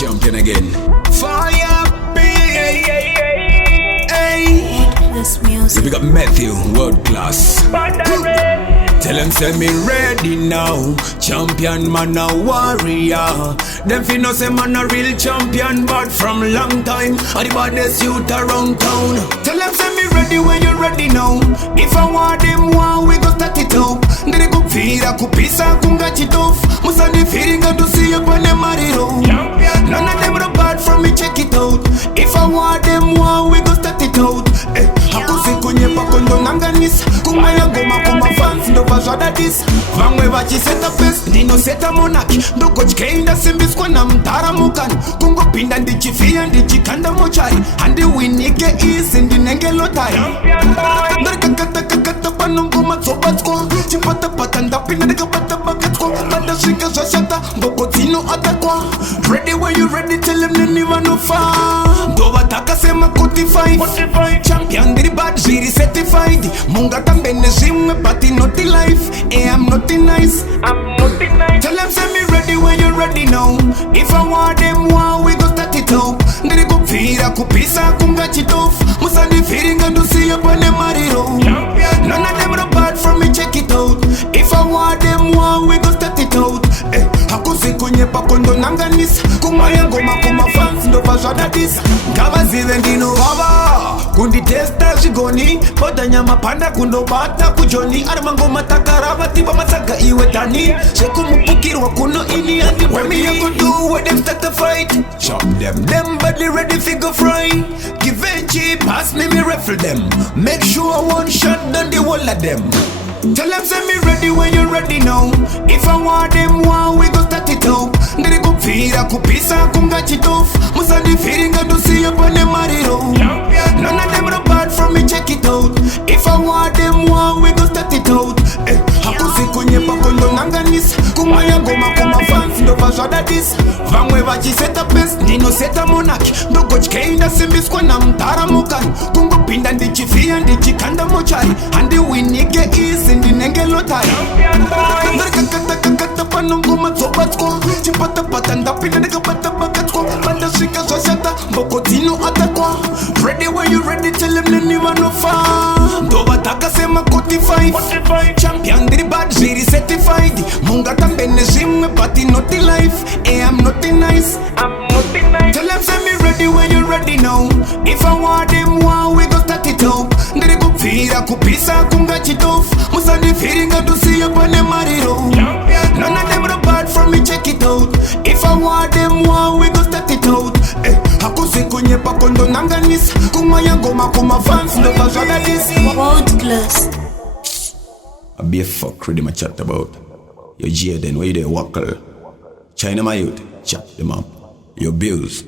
champion again. Fire beat. Hey. This music. We got Matthew, world class. Tell them say me ready now. Champion man a warrior. Them fi know say man a real champion, but from long time I the baddest youth around town. Tell them say me ready when you ready now. If I want them one, we go start it up. Ndiri kupfira kupisa kungachitof. Musandi feeling to see up on them mariro. None of them are bad from me, check it out. If I want them one, we go start it out. Hakusi kunyepa kondo nanganis. Kumaya goma kuma fans ndo vajada dis. Vangwe vachi seta pes, nino seta monaki. Ndo coach keinda simbis kwa na mtara mukan. Kungo pinda ndichi fia ndichi kanda mochari. Andi winike easy ndi nenge lotai. Ndari kakata panungu matsobatsko. Chipata pata ndapina ndika pata bakatsko. Banda shika shashata, mboko tino atakwa. Ready when you ready, tell them nani vano fa. Ndo bataka sema 45. Champion diri bad, jiri certified. Munga tambene zimwe pati naughty life. I'm naughty nice. Tell them say me ready when you ready now. If I want them one, we go start it up. Ndiri kupfira kupisa kungachitof. Musandi feeling to see up on them mariro. None of them are bad from me, check it out. If I want them one, we go start it out. Hakusi kunyepa kondo nanganis. Kumaya goma kuma fans ndo vajada dis. Gaba zive ndino baba. Kundi testa jigoni. Poda nyama panda kundo bata kujoni. Armango matakaraba tiba masaga iwe tani. Sheku mupukirwa kuno ini andi. When me I go do when them start to fight. Chop them badly ready figure fry. Givenchy pass me rifle them. Make sure one shot done the whole of them. Tell them say me ready when you ready now. If I want them one, we go start it up. Ndiri kupfira kupisa kungachitof. Musandi feeling to see up on them mariro. None of them are bad from me, check it out. If I want them one, we go start it out. Hakusi kunyepa kondo nanganis. Kumaya goma kuma fans ndo vajada dis. Vangwe vachi seta pes, nino seta monaki. Ndo coach keinda simbis kwa na mtara mukan. Kungo pinda ndichi fia ndichi kanda mochari. Andi winike easy ndi nenge lotai. Ndari kakata panungu matsobatsko. Chipata pata ndapina ndika pata bakatsko. Banda shika shashata, mboko tino atakwa. Ready when you ready, tell them nani vano fa. Ndo bataka sema 45. Champion diri bad, jiri certified. Munga tambene zimwe pati naughty life. I'm naughty nice. Tell them say me ready when you ready now. If I want them one, we go start it up. Ndiri kupfira kupisa kungachitof. Musandi feeling to see up on them mariro. None of them are bad from me, check it out. If I want them one, we go start it out. Hakusi kunyepa kondo nanganis. Kumaya goma kuma fans ndo vajada dis. World class. I be a fuck Riddim I chat about. Your Jaden, where you there, Wackle? China my youth, chat them up. Your bills.